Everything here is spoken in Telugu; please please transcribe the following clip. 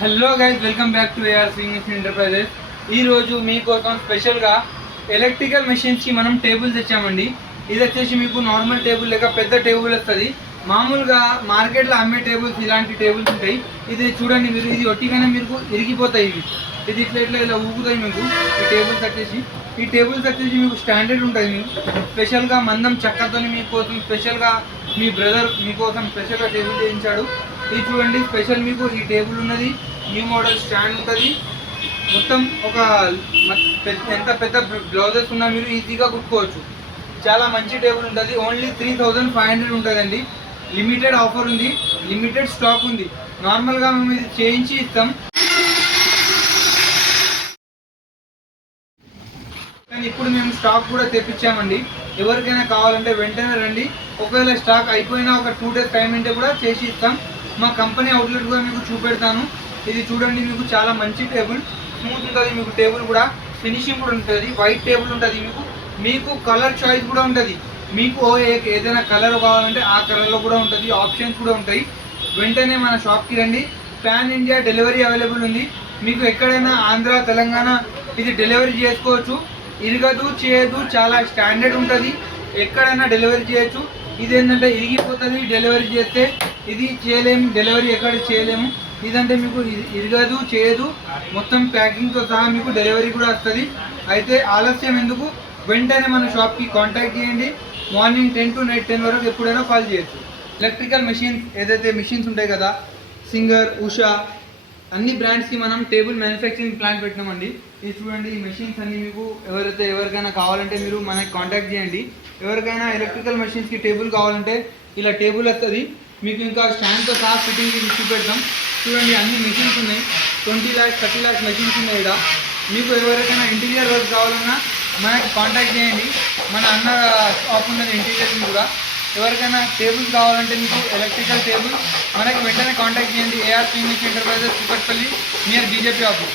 Hello guys, welcome back to AR Singh Enterprises. ఈరోజు మీకోసం స్పెషల్గా ఎలక్ట్రికల్ మెషిన్స్కి మనం టేబుల్ తెచ్చామండి. ఇది వచ్చేసి మీకు నార్మల్ టేబుల్ లేక పెద్ద టేబుల్ వస్తుంది. మామూలుగా మార్కెట్లో అమ్మే టేబుల్స్ ఇలాంటి టేబుల్స్ ఉంటాయి. ఇది చూడండి మీరు, ఇది ఒట్టిగానే మీకు ఇరిగిపోతాయి. ఇది ఇట్లా ఇట్లా ఇలా ఊగుతాయి మీకు. ఈ టేబుల్స్ వచ్చేసి మీకు స్టాండర్డ్ ఉంటుంది. మీకు స్పెషల్గా మందం చక్కతో మీకోసం స్పెషల్గా మీ బ్రదర్ మీకోసం స్పెషల్గా టేబుల్ చేయించాడు. ఇది చూడండి, స్పెషల్ మీకు ఈ టేబుల్ ఉన్నది, న్యూ మోడల్ స్టాండ్ ఉంటుంది. మొత్తం ఒక ఎంత పెద్ద బ్లౌజెస్ ఉన్నా మీరు ఈజీగా కుట్టుకోవచ్చు. చాలా మంచి టేబుల్ ఉంటుంది. ఓన్లీ 3500 ఉంటుందండి. లిమిటెడ్ ఆఫర్ ఉంది, లిమిటెడ్ స్టాక్ ఉంది. నార్మల్గా మేము ఇది చేయించి ఇస్తాం, కానీ ఇప్పుడు మేము స్టాక్ కూడా తెప్పించామండి. ఎవరికైనా కావాలంటే వెంటనే రండి. ఒకవేళ స్టాక్ అయిపోయినా ఒక 2 days టైం ఉంటే కూడా చేసి ఇస్తాం. మా కంపెనీ అవుట్లెట్ కూడా మీకు చూపెడతాను. ఇది చూడండి, మీకు చాలా మంచి టేబుల్, స్మూత్ ఉంటుంది. మీకు టేబుల్ కూడా ఫినిషింగ్ కూడా ఉంటుంది. వైట్ టేబుల్ ఉంటుంది. మీకు కలర్ చాయిస్ కూడా ఉంటుంది. మీకు ఏదైనా కలర్ కావాలంటే ఆ కలర్లో కూడా ఉంటుంది. ఆప్షన్స్ కూడా ఉంటాయి. వెంటనే మన షాప్కి రండి. పాన్ ఇండియా డెలివరీ అవైలబుల్ ఉంది. మీకు ఎక్కడైనా ఆంధ్ర, తెలంగాణ ఇది డెలివరీ చేసుకోవచ్చు. ఇరగదు, చేయదు, చాలా స్టాండర్డ్ ఉంటుంది. ఎక్కడైనా డెలివరీ చేయొచ్చు. ఇది ఏంటంటే ఇరిగిపోతుంది డెలివరీ చేస్తే, ఇది చేయలేము, డెలివరీ ఎక్కడ చేయలేము. ఇదంటే మీకు ఇరగదు, చేయదు, మొత్తం ప్యాకింగ్తో సహా మీకు డెలివరీ కూడా వస్తుంది. అయితే ఆలస్యం ఎందుకు, వెంటనే మన షాప్కి కాంటాక్ట్ చేయండి. మార్నింగ్ 10 to నైట్ 10 వరకు ఎప్పుడైనా కాల్ చేయొచ్చు. ఎలక్ట్రికల్ మెషిన్స్ ఏదైతే మెషిన్స్ ఉంటాయి కదా, సింగర్, ఉషా, అన్ని బ్రాండ్స్కి మనం టేబుల్ మ్యానుఫ్యాక్చరింగ్ ప్లాంట్ పెట్టినామండి. ఇది చూడండి, ఈ మెషిన్స్ అన్ని మీకు ఎవరికైనా కావాలంటే మీరు మనకి కాంటాక్ట్ చేయండి. ఎవరికైనా ఎలక్ట్రికల్ మెషిన్స్కి టేబుల్ కావాలంటే ఇలా టేబుల్ వస్తుంది. మీకు ఇంకా స్టాండ్తో సహా ఫిట్టింగ్ చూపెడతాం. చూడండి, అన్ని మెషిన్స్ ఉన్నాయి. 20 lakhs 30 lakhs మెషిన్స్ ఉన్నాయి ఇక్కడ. మీకు ఎవరికైనా ఇంటీరియర్ వర్క్ కావాలన్నా మనకి కాంటాక్ట్ చేయండి. మన అన్న షాప్ ఉన్నది ఇంటీరియర్ కూడా. ఎవరికైనా టేబుల్ కావాలంటే మీకు ఎలక్ట్రికల్ టేబుల్ మనకి వెంటనే కాంటాక్ట్ చేయండి. AR Singh Enterprises, Kukatpally, near BJP office.